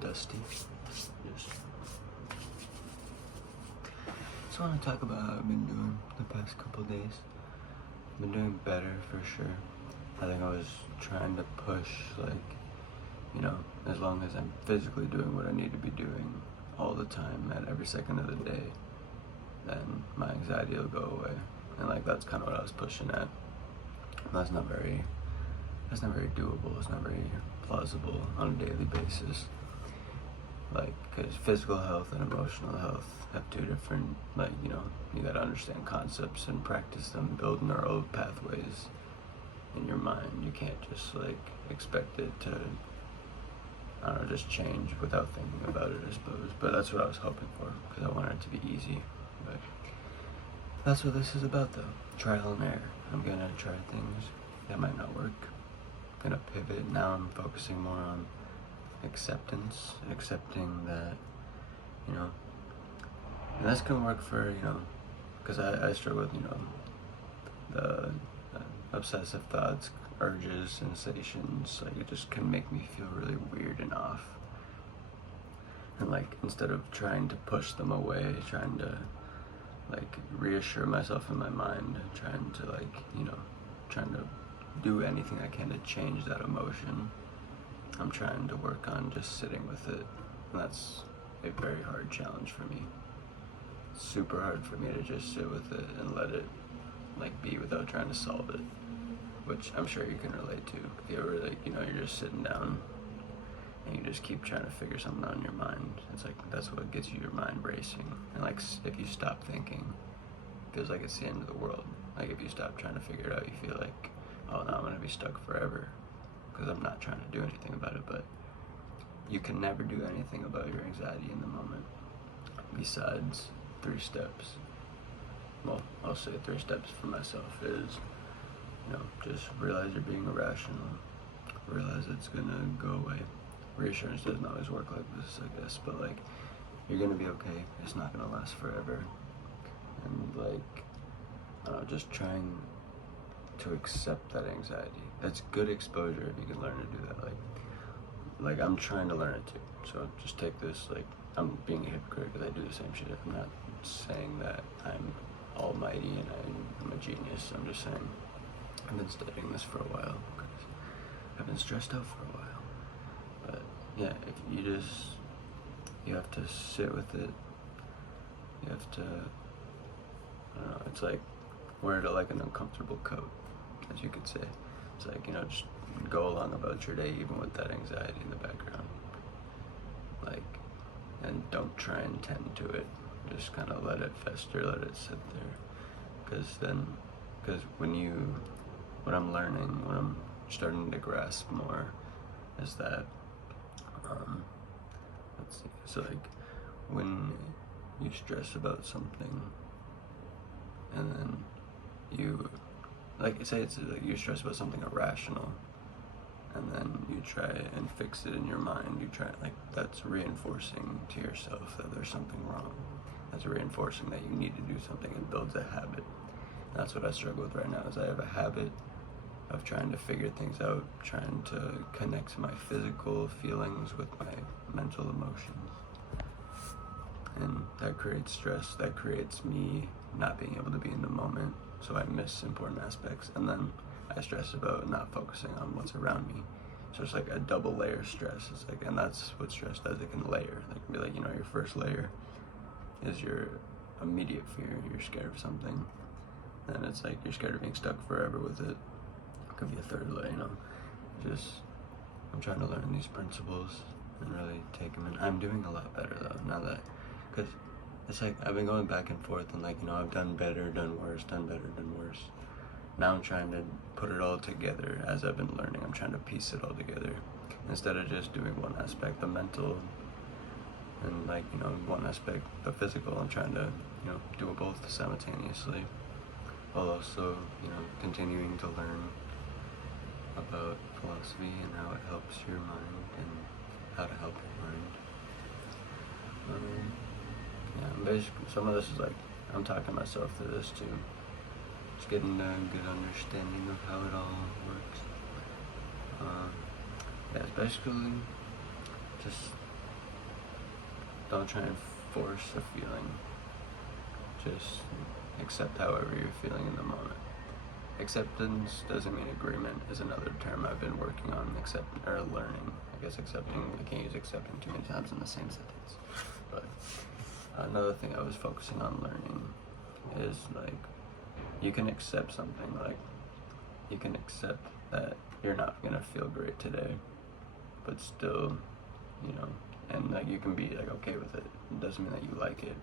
dusty. Just want to talk about how I've been doing the past couple days. I've been doing better for sure. I think I was trying to push, as long as I'm physically doing what I need to be doing all the time at every second of the day, then my anxiety will go away. And that's kind of what I was pushing at. That's not very doable. It's not very plausible on a daily basis. Because physical health and emotional health have two different, you gotta understand concepts and practice them, build neural pathways in your mind. You can't just expect it to, just change without thinking about it, I suppose. But that's what I was hoping for, because I wanted it to be easy. But that's what this is about, though. Trial and error. I'm gonna try things that might not work. I'm gonna pivot. Now I'm focusing more on acceptance, accepting that, and that's gonna work for, because I struggle with, the obsessive thoughts, urges, sensations. It just can make me feel really weird and off. And instead of trying to push them away, trying to reassure myself in my mind, trying to do anything I can to change that emotion, I'm trying to work on just sitting with it. And that's a very hard challenge for me. It's super hard for me to just sit with it and let it be without trying to solve it, which I'm sure you can relate to. If you ever you're just sitting down and you just keep trying to figure something out in your mind, it's that's what gets your mind racing. And if you stop thinking, it feels like it's the end of the world. If you stop trying to figure it out, you feel oh, now I'm gonna be stuck forever because I'm not trying to do anything about it. But you can never do anything about your anxiety in the moment besides 3 steps. Well, I'll say 3 steps for myself is, just realize you're being irrational, realize it's gonna go away. Reassurance doesn't always work like this, I guess, but you're gonna be okay. It's not gonna last forever. And just trying to accept that anxiety. That's good exposure if you can learn to do that. I'm trying to learn it too. So just take this, I'm being a hypocrite because I do the same shit. I'm not saying that I'm almighty and I'm a genius. I'm just saying I've been studying this for a while because I've been stressed out for a while. But yeah, if you have to sit with it. You have to, I don't know, it's wear it an uncomfortable coat, as you could say. It's just go along about your day even with that anxiety in the background. And don't try and tend to it. Just kind of let it fester, let it sit there. Because what I'm learning, what I'm starting to grasp more is that, let's see, so when you stress about something and then you, say it's you stress about something irrational and then you try and fix it in your mind, you try, that's reinforcing to yourself that there's something wrong. That's reinforcing that you need to do something. It builds a habit. That's what I struggle with right now, is I have a habit of trying to figure things out, trying to connect to my physical feelings with my mental emotions. And that creates stress, that creates me not being able to be in the moment, so I miss important aspects, and then I stress about not focusing on what's around me. So it's a double layer stress. It's and that's what stress does, it can layer. It can be your first layer is your immediate fear, you're scared of something. Then it's you're scared of being stuck forever with it. It could be a third layer, I'm trying to learn these principles and really take them in. I'm doing a lot better though, now that, because it's I've been going back and forth and I've done better, done worse, done better, done worse. Now I'm trying to put it all together as I've been learning. I'm trying to piece it all together instead of just doing one aspect, the mental, and one aspect, the physical. I'm trying to do both simultaneously, while also continuing to learn about philosophy and how it helps your mind and how to help your mind. Basically, some of this is I'm talking myself through this too. Just getting a good understanding of how it all works. It's basically just don't try and force a feeling. Just accept however you're feeling in the moment. Acceptance doesn't mean agreement is another term I've been working on, learning. I guess accepting, I can't use accepting too many times in the same sentence. But another thing I was focusing on learning is like, you can accept something, like you can accept that you're not gonna feel great today, but still, you know, and like you can be like okay with it. It doesn't mean that you like it.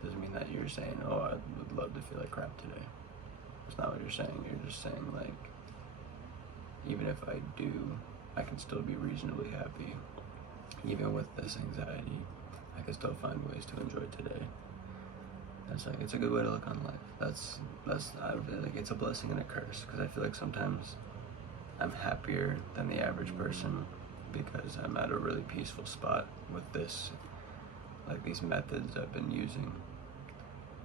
It doesn't mean that you're saying, oh, I would love to feel like crap today. It's not what you're saying. You're just saying like, even if I do, I can still be reasonably happy. Even with this anxiety, I can still find ways to enjoy today. That's like, it's a good way to look on life. That's I feel like it's a blessing and a curse, because I feel like sometimes I'm happier than the average person because I'm at a really peaceful spot with this, like these methods I've been using.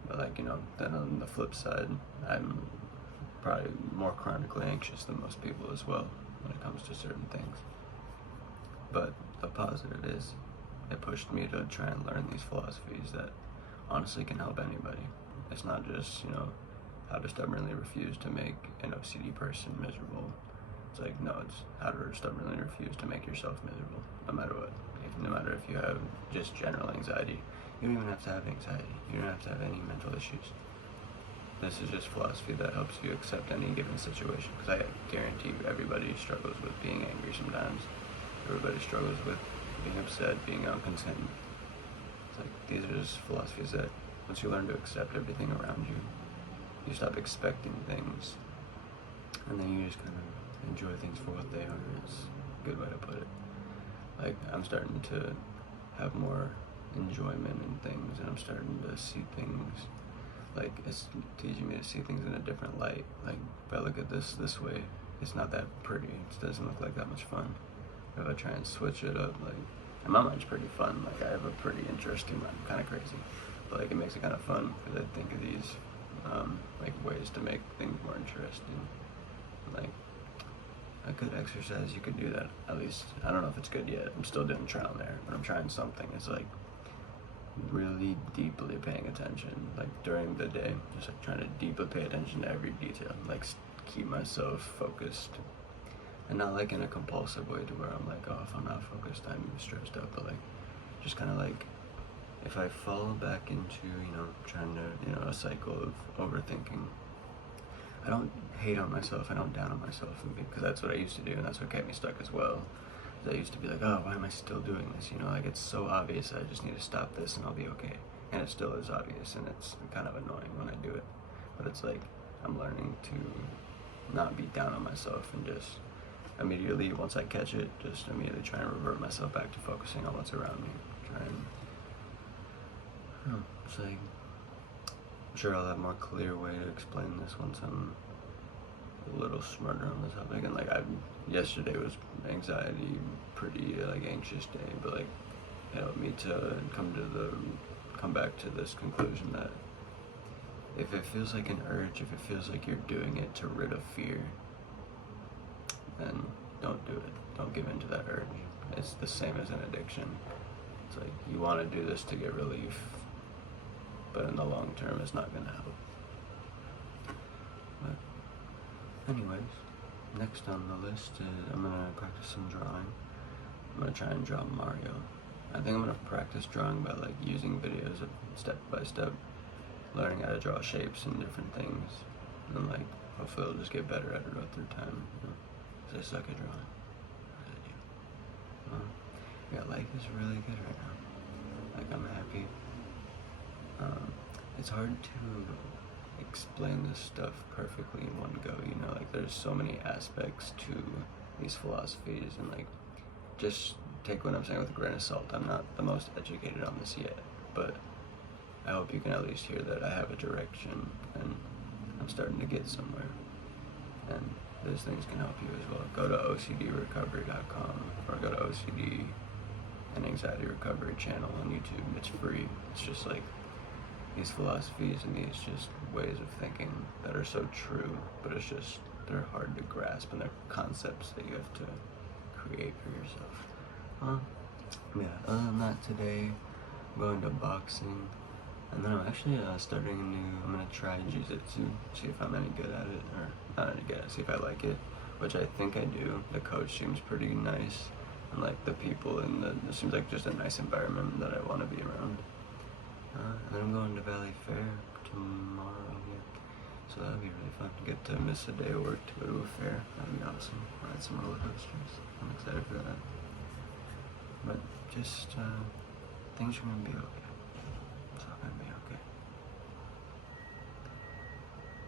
But like, you know, then on the flip side, I'm probably more chronically anxious than most people as well when it comes to certain things. But the positive is, it pushed me to try and learn these philosophies that honestly can help anybody. It's not just, you know, how to stubbornly refuse to make an OCD person miserable. It's like, no, it's how to stubbornly refuse to make yourself miserable, no matter what. No matter if you have just general anxiety. You don't even have to have anxiety. You don't have to have any mental issues. This is just philosophy that helps you accept any given situation, because I guarantee you everybody struggles with being angry sometimes. Everybody struggles with being upset, being uncontent. It's like, these are just philosophies that once you learn to accept everything around you, you stop expecting things, and then you just kind of enjoy things for what they are. It's a good way to put it. Like, I'm starting to have more enjoyment in things, and I'm starting to see things, like, it's teaching me to see things in a different light. Like, if I look at this way, it's not that pretty. It doesn't look like that much fun. If I try and switch it up, like, and my mind's pretty fun. Like, I have a pretty interesting mind, kind of crazy, but like, it makes it kind of fun because I think of these like ways to make things more interesting. Like, a good exercise, you could do that. At least, I don't know if it's good yet. I'm still doing trial and error, but I'm trying something. It's like really deeply paying attention, like during the day, just like trying to deeply pay attention to every detail, like keep myself focused, and not like in a compulsive way to where I'm like, oh, if I'm not focused, I'm stressed out, but like just kind of like, if I fall back into, you know, trying to, you know, a cycle of overthinking, I don't hate on myself, I don't down on myself, because that's what I used to do, and that's what kept me stuck as well. I used to be like, oh, why am I still doing this? You know, like, it's so obvious, I just need to stop this and I'll be okay. And it still is obvious, and it's kind of annoying when I do it. But it's like, I'm learning to not be down on myself and just immediately, once I catch it, just immediately try and revert myself back to focusing on what's around me. Try and, it's like, I'm sure I'll have a more clear way to explain this once I'm a little smarter on this topic. And like, yesterday was anxiety, pretty like anxious day, but like, it helped me to come back to this conclusion that if it feels like an urge, if it feels like you're doing it to rid of fear, then don't do it. Don't give in to that urge. It's the same as an addiction. It's like, you want to do this to get relief, but in the long term, it's not going to help. But anyways, next on the list is I'm going to practice some drawing. I'm going to try and draw Mario. I think I'm going to practice drawing by like using videos of step by step, learning how to draw shapes and different things, and then like, hopefully I'll just get better at it through time, you know, 'cause I suck at drawing. I really do. Yeah, life is really good right now. Like, I'm happy. It's hard to explain this stuff perfectly in one go, you know, like, there's so many aspects to these philosophies, and like, just take what I'm saying with a grain of salt. I'm not the most educated on this yet, but I hope you can at least hear that I have a direction, and I'm starting to get somewhere, and those things can help you as well. Go to OCDrecovery.com, or go to OCD and Anxiety Recovery channel on YouTube. It's free. It's just like these philosophies and these just ways of thinking that are so true, but it's just, they're hard to grasp, and they're concepts that you have to create for yourself. Yeah, other than that, today I'm going to boxing, and then I'm actually starting a new. I'm gonna try jiu-jitsu, see if I'm any good at it, or not any good at it, see if I like it, which I think I do. The coach seems pretty nice, and like the people it seems like just a nice environment that I want to be around. And then I'm going to Valley Fair tomorrow. Yeah. So that'd be really fun to get to miss a day of work to go to a fair. That'd be awesome. Ride some roller coasters. I'm excited for that. But just things are gonna be okay. It's all gonna be okay.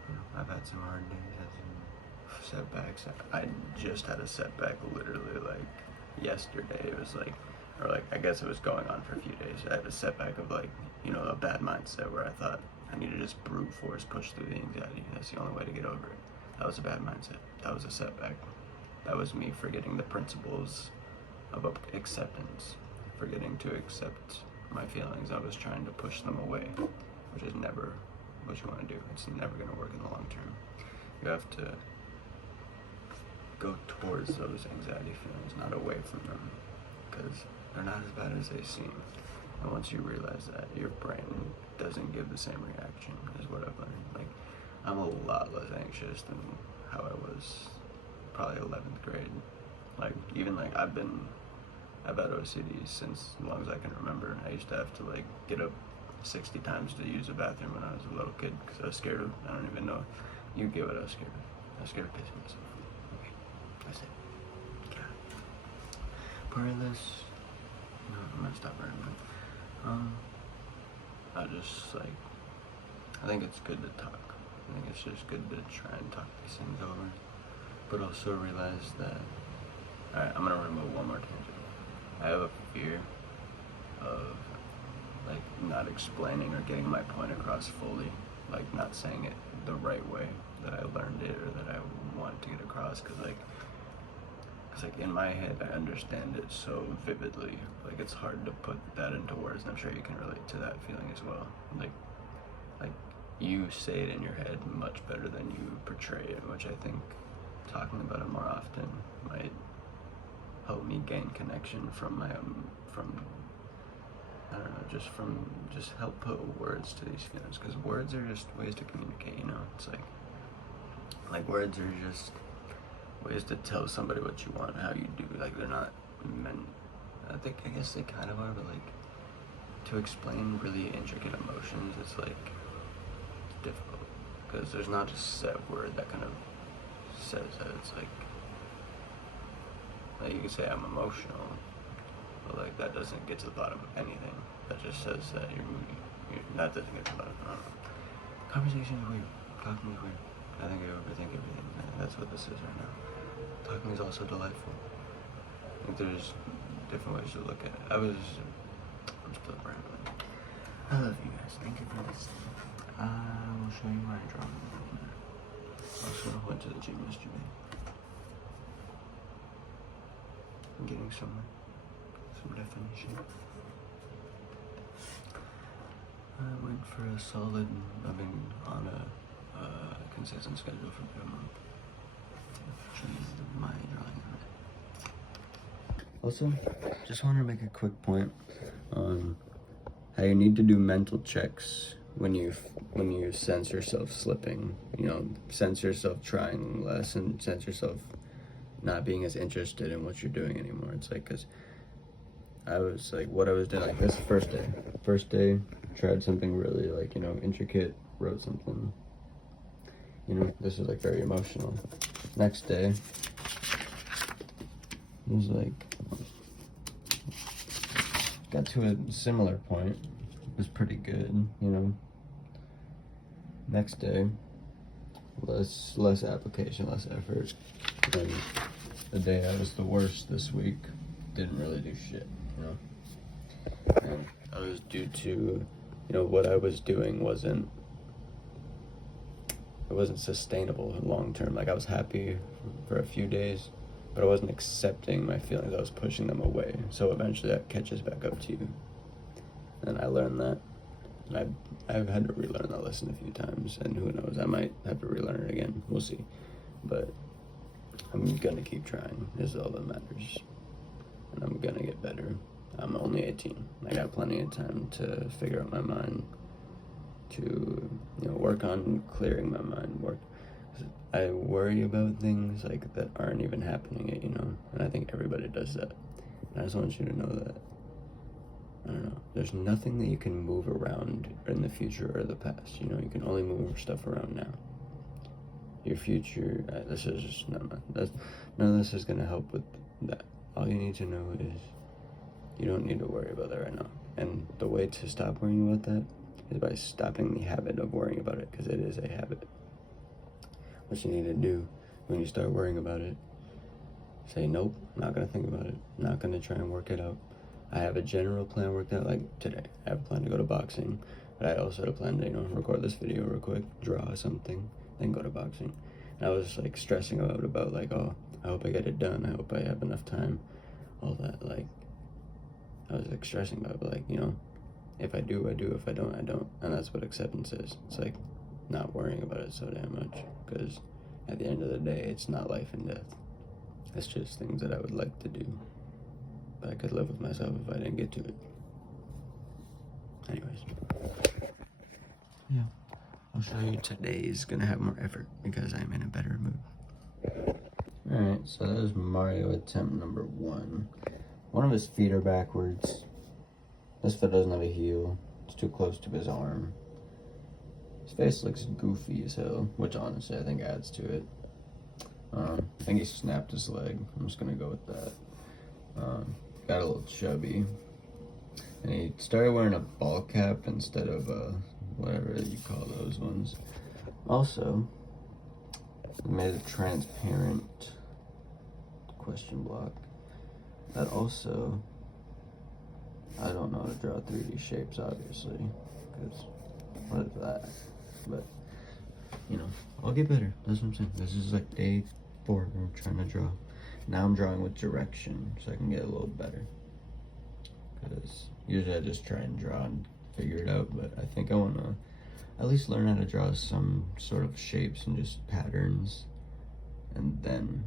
You know, I've had some hard days, had some setbacks. I just had a setback literally like yesterday. It was like, or like I guess it was going on for a few days. I had a setback of like, you know, a bad mindset where I thought I need to just brute force push through the anxiety. That's the only way to get over it. That was a bad mindset. That was a setback. That was me forgetting the principles of acceptance, forgetting to accept my feelings. I was trying to push them away, which is never what you want to do. It's never going to work in the long term. You have to go towards those anxiety feelings, not away from them, because they're not as bad as they seem. And once you realize that, your brain doesn't give the same reaction, is what I've learned. Like, I'm a lot less anxious than how I was probably 11th grade. Like, even like I've had OCD since as long as I can remember. I used to have to like get up 60 times to use the bathroom when I was a little kid because I was scared of, I don't even know. You get what I was scared of. I was scared of pissing myself. Okay, that's it. God. Part of this, no, I'm gonna stop right now. I just like, I think it's good to talk. I think it's just good to try and talk these things over, but also realize that, alright, I'm gonna remove one more tangent. I have a fear of like not explaining or getting my point across fully, like not saying it the right way that I learned it or that I wanted to get across, because like in my head I understand it so vividly, like it's hard to put that into words, and I'm sure you can relate to that feeling as well. Like you say it in your head much better than you portray it, which I think talking about it more often might help me gain connection from my from I don't know, just help put words to these feelings, because words are just ways to communicate, you know. It's like words are just ways to tell somebody what you want, how you do. Like, they're not meant, I guess they kind of are, but like to explain really intricate emotions, it's like difficult, because there's not a set word that kind of says that. It's like you can say I'm emotional, but like that doesn't get to the bottom of anything. That just says that you're moody. That doesn't get to the bottom. I don't know. Conversation is weird. Talking is weird. I think I overthink everything. That's what this is right now. Talking is also delightful. I think there's different ways to look at it. I'm still rambling. I love you guys. Thank you for listening. I will show you my drawing. Also went to the gym yesterday. I'm getting somewhere. Some definition. I went for a solid, I've been on a consistent schedule for about a month. Show you my drawing on it. Also, just want to make a quick point on how you need to do mental checks when you sense yourself slipping. You know, sense yourself trying less and sense yourself not being as interested in what you're doing anymore. It's like, because I was like, what I was doing, like this first day, tried something really like, you know, intricate, wrote something, you know, this was like very emotional. Next day, it was like, got to a similar point, it was pretty good, you know. Next day, less application, less effort. And the day I was the worst this week, didn't really do shit, you know. And that was due to, you know, what I was doing wasn't sustainable long term. Like, I was happy for a few days, but I wasn't accepting my feelings. I was pushing them away. So eventually that catches back up to you. And I learned that. And I've had to relearn that lesson a few times, and who knows, I might have to relearn it again. We'll see. But I'm gonna keep trying, is all that matters. And I'm gonna get better. I'm only 18. I got plenty of time to figure out my mind, to work on clearing my mind. I worry about things like that aren't even happening yet, and I think everybody does that. And I just want you to know that, I don't know, there's nothing that you can move around in the future or the past. You can only move stuff around now. Your future, this is just none of this is going to help with that. All you need to know is you don't need to worry about that right now. And the way to stop worrying about that is by stopping the habit of worrying about it, because it is a habit. What you need to do when you start worrying about it, say, nope, not going to think about it, not going to try and work it out. I have a general plan worked out, like today. I have a plan to go to boxing, but I also had a plan to, record this video real quick, draw something, then go to boxing. And I was like stressing about like, oh, I hope I get it done. I hope I have enough time. All that, like, I was like stressing about it, but like, if I do, I do. If I don't, I don't. And that's what acceptance is. It's like not worrying about it so damn much, because at the end of the day, it's not life and death. It's just things that I would like to do, but I could live with myself if I didn't get to it. Anyways, yeah, I'll show you today's gonna have more effort because I'm in a better mood. Alright, so that was Mario attempt number 1. One of his feet are backwards. This foot doesn't have a heel. It's too close to his arm. His face looks goofy as hell, which honestly I think adds to it. I think he snapped his leg. I'm just gonna go with that. Got a little chubby. And he started wearing a ball cap instead of whatever you call those ones. Also, he made a transparent question block. That also, I don't know how to draw 3D shapes, obviously, because what is that? But, I'll get better. That's what I'm saying. This is like day 4 I'm trying to draw. Now I'm drawing with direction so I can get a little better. Because usually I just try and draw and figure it out, but I think I want to at least learn how to draw some sort of shapes and just patterns, and then,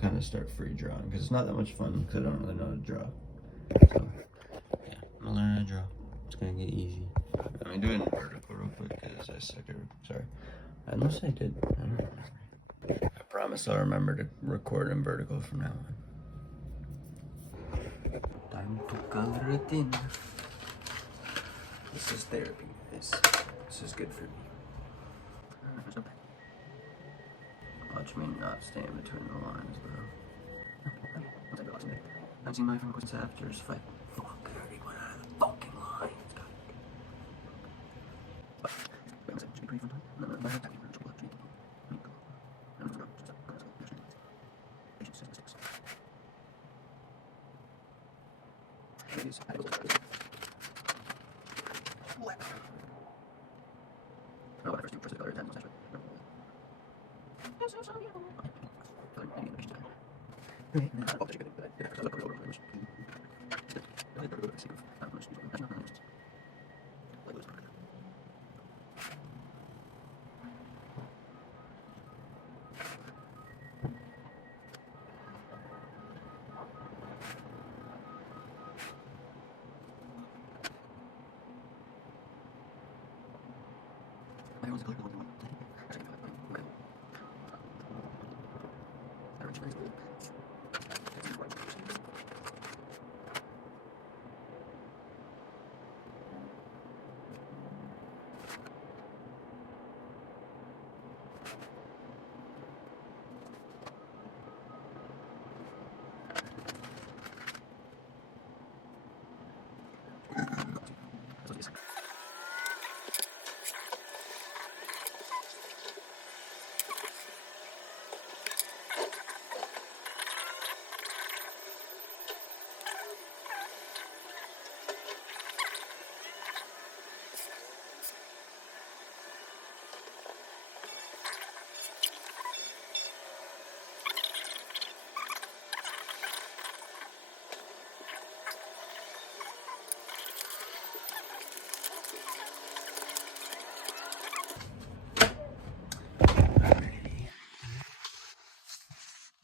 kind of start free drawing, because it's not that much fun because I don't really know how to draw. So, yeah, I'm gonna learn how to draw. It's gonna get easy. Let me do it in vertical real quick because I suck at, sorry. Unless I did, I don't remember. I promise I'll remember to record in vertical from now on. Time to color it in. This is therapy, guys. This is good for me. Watch me not stay in between the lines, bro. I've seen my friend questions after his fight. Fuck everyone out of the fucking lines.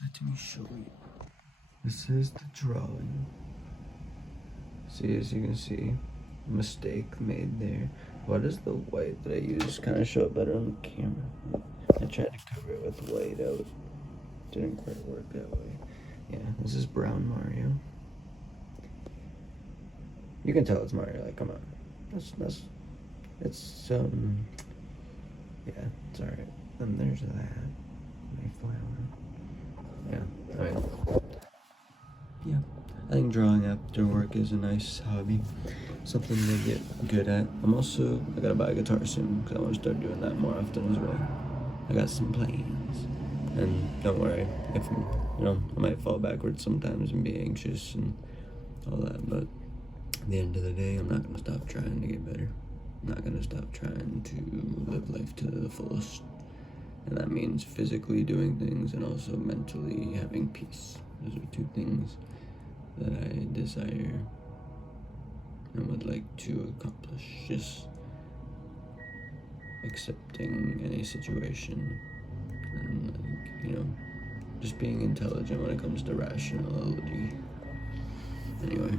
Let me show you. This is the drawing. See, as you can see, mistake made there. Why does the white that I use kind of show up better on the camera? I tried to cover it with white out. Didn't quite work that way. Yeah, this is brown Mario. You can tell it's Mario, like, come on. It's, yeah, it's alright. And there's that. Mayflower. Yeah, alright. Yeah, I think drawing after work is a nice hobby. Something to get good at. I gotta buy a guitar soon, because I want to start doing that more often as well. I got some plans. And don't worry, if, I might fall backwards sometimes and be anxious and all that, but at the end of the day, I'm not gonna stop trying to get better. I'm not gonna stop trying to live life to the fullest. And that means physically doing things and also mentally having peace. Those are two things that I desire and would like to accomplish. Just accepting any situation and, just being intelligent when it comes to rationality. Anyway.